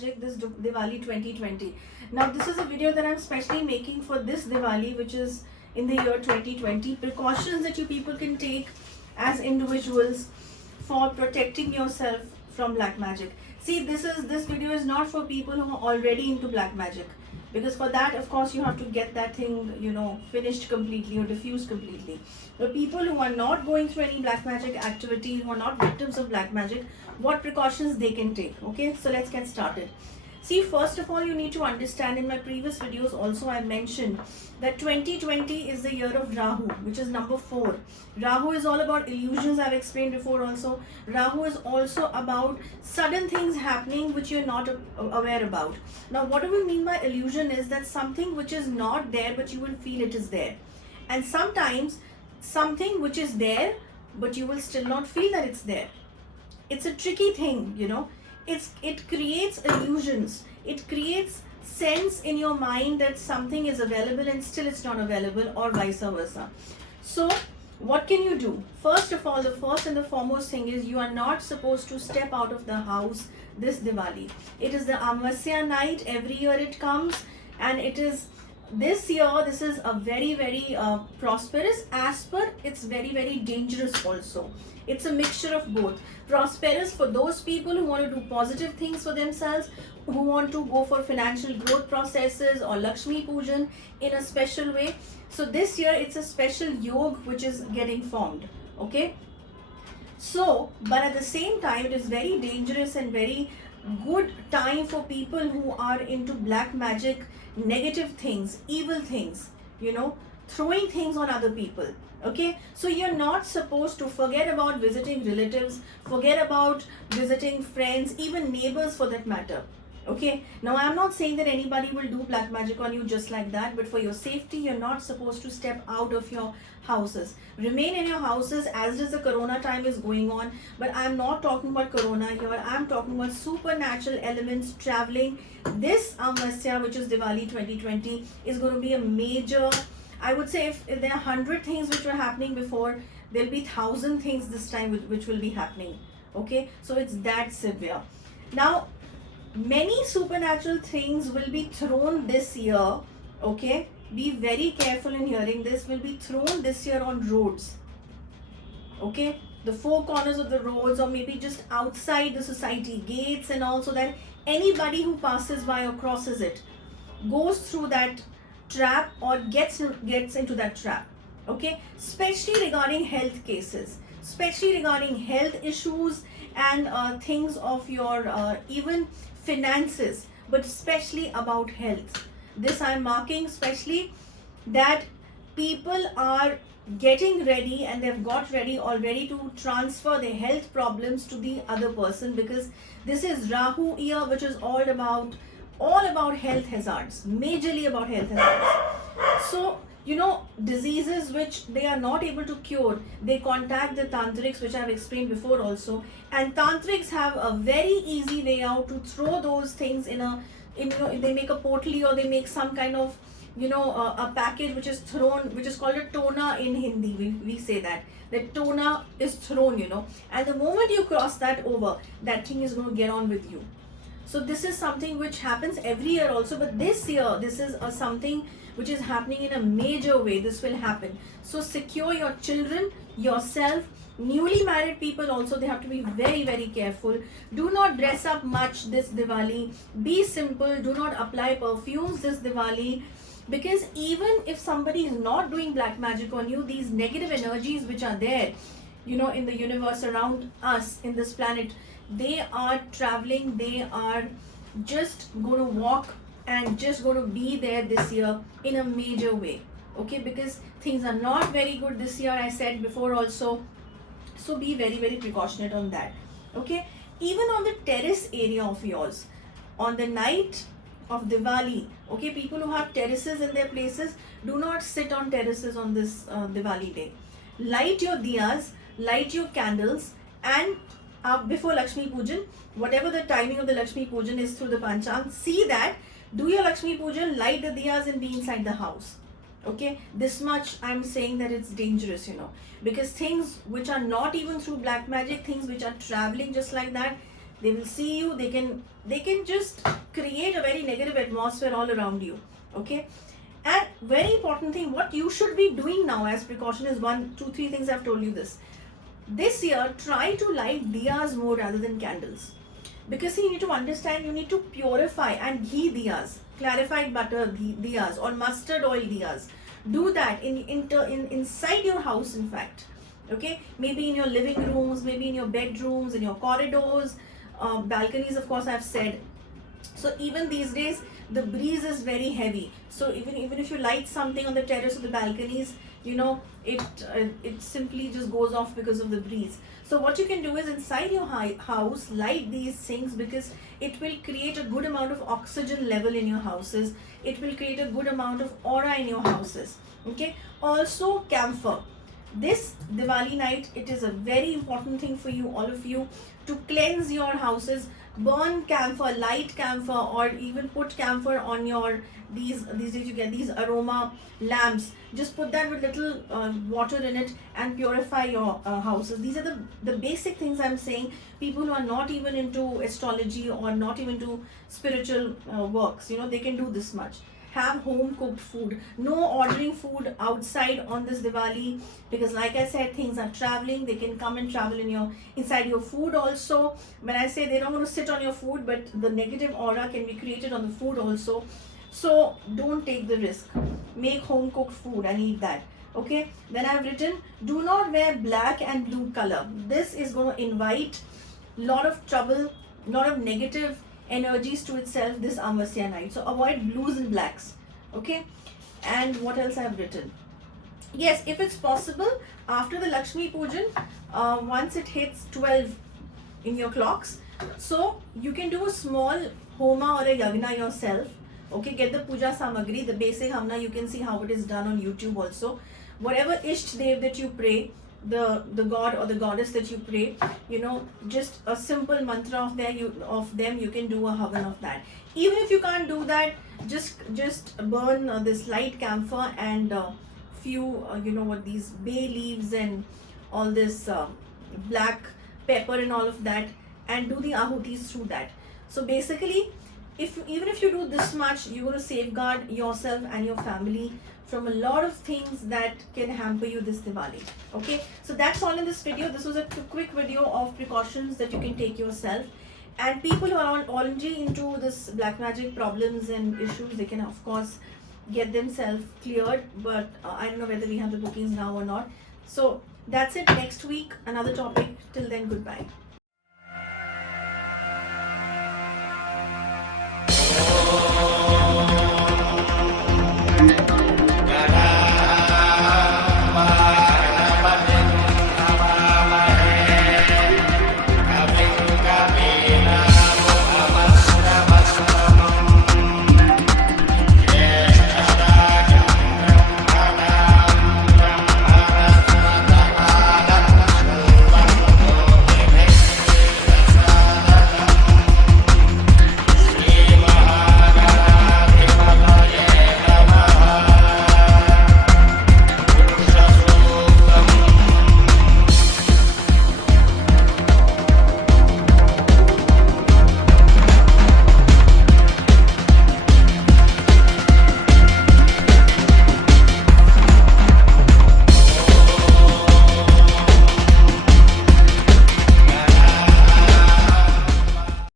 magic this Diwali 2020. Now this is a video that I'm specially making for this Diwali, which is in the year 2020. Precautions that you people can take as individuals for protecting yourself from black magic. See, this video is not for people who are already into black magic, because for that, of course, you have to get that thing, finished completely or diffused completely. But people who are not going through any black magic activity, who are not victims of black magic, what precautions they can take. Okay, so let's get started. See, first of all, you need to understand, in my previous videos also I mentioned that 2020 is the year of Rahu, which is number 4. Rahu is all about illusions, I've explained before also. Rahu is also about sudden things happening which you're not aware about. Now, what do we mean by illusion is that something which is not there but you will feel it is there. And sometimes something which is there but you will still not feel that it's there. It's a tricky thing, it creates illusions. It creates sense in your mind that something is available and still it's not available, or vice versa. So what can you do? First of all, the first and the foremost thing is you are not supposed to step out of the house this Diwali. It is the Amavasya night. Every year it comes, and it is this year. This is a very, very prosperous aspect. It's very, very dangerous also. It's a mixture of both. Prosperous for those people who want to do positive things for themselves, who want to go for financial growth processes or Lakshmi Pujan in a special way. So this year it's a special yoga which is getting formed. Okay. So, but at the same time, it is very dangerous and very good time for people who are into black magic, negative things, evil things, throwing things on other people. Okay, so you're not supposed to forget about visiting relatives, forget about visiting friends, even neighbors for that matter. Okay, now I'm not saying that anybody will do black magic on you just like that, but for your safety, you're not supposed to step out of your houses. Remain in your houses as is the corona time is going on, but I'm not talking about corona here. I'm talking about supernatural elements traveling. This Amavasya, which is Diwali 2020, is going to be a major, I would say, if there are 100 things which were happening before, there'll be 1,000 things this time which will be happening. Okay, so it's that severe. Now, many supernatural things will be thrown this year. Okay, be very careful in hearing this. Will be thrown this year on roads. Okay, the four corners of the roads, or maybe just outside the society gates, and also that anybody who passes by or crosses it goes through that trap or gets into that trap. Okay, especially regarding health cases, especially regarding health issues and things of your even finances, but especially about health. This I'm marking especially, that people are getting ready and they've got ready already to transfer their health problems to the other person, because this is Rahu year, which is all about health hazards, majorly about health hazards. So, diseases which they are not able to cure, they contact the tantrics, which I've explained before also, and tantrics have a very easy way out to throw those things they make a potli, or they make some kind of a package which is thrown, which is called a tona in Hindi. We say that tona is thrown, and the moment you cross that over, that thing is going to get on with you. So this is something which happens every year also, but this year this is something which is happening in a major way. This will happen. So secure your children, yourself. Newly married people also, they have to be very, very careful. Do not dress up much this Diwali. Be simple. Do not apply perfumes this Diwali, because even if somebody is not doing black magic on you, these negative energies which are there, in the universe around us, in this planet, they are traveling. They are just going to walk and just going to be there this year in a major way. Okay, because things are not very good this year, I said before also. So be very, very precautionate on that. Okay, even on the terrace area of yours, on the night of Diwali, okay, people who have terraces in their places, do not sit on terraces on this Diwali day. Light your diyas, light your candles, and before Lakshmi Pujan, whatever the timing of the Lakshmi Pujan is through the Panchang, see that, do your Lakshmi Pujan, light the diyas, and be inside the house. Okay, this much I'm saying that it's dangerous, because things which are not even through black magic, things which are traveling just like that, They will see you. They can just create a very negative atmosphere all around you. Okay. And very important thing, what you should be doing now as precaution is 1, 2, 3 things I've told you this. This year, try to light diyas more rather than candles. Because see, you need to understand, you need to purify, and ghee diyas, clarified butter diyas or mustard oil diyas. Do that inside your house, in fact. Okay, maybe in your living rooms, maybe in your bedrooms, in your corridors, balconies, of course, I've said. So even these days, the breeze is very heavy. So even if you light something on the terrace or the balconies, you know, it simply just goes off because of the breeze. So what you can do is inside your house, light these things, because it will create a good amount of oxygen level in your houses. It will create a good amount of aura in your houses. Okay. Also, camphor. This Diwali night, it is a very important thing for you, all of you, to cleanse your houses. Burn camphor, light camphor, or even put camphor on your these days you get these aroma lamps. Just put that with little water in it and purify your houses. These are the basic things I'm saying. People who are not even into astrology or not even into spiritual works, you know, they can do this much. Have home cooked food. No ordering food outside on this Diwali, because like I said, things are traveling. They can come and travel inside your food also. When I say they don't want to sit on your food, but the negative aura can be created on the food also. So don't take the risk. Make home cooked food and eat that. Okay. Then I've written, do not wear black and blue color. This is going to invite lot of trouble, lot of negative energies to itself this Amavasya night. So avoid blues and blacks. Okay. And what else I have written? Yes, if it's possible, after the Lakshmi Pujan, once it hits 12 in your clocks, so you can do a small homa or a yagna yourself. Okay, get the puja samagri, the basic hamna. You can see how it is done on YouTube also. Whatever Isht Dev that you pray, the god or the goddess that you pray, you know, just a simple mantra of them, you can do a havan of that. Even if you can't do that, just burn this light camphor and few you know what, these bay leaves and all this black pepper and all of that, and do the ahutis through that. So basically, even if you do this much, you're going to safeguard yourself and your family from a lot of things that can hamper you this Diwali. Okay, so that's all in this video. This was a quick video of precautions that you can take yourself. And people who are already into this black magic problems and issues, they can of course get themselves cleared. But I don't know whether we have the bookings now or not. So that's it. Next week, another topic. Till then, goodbye.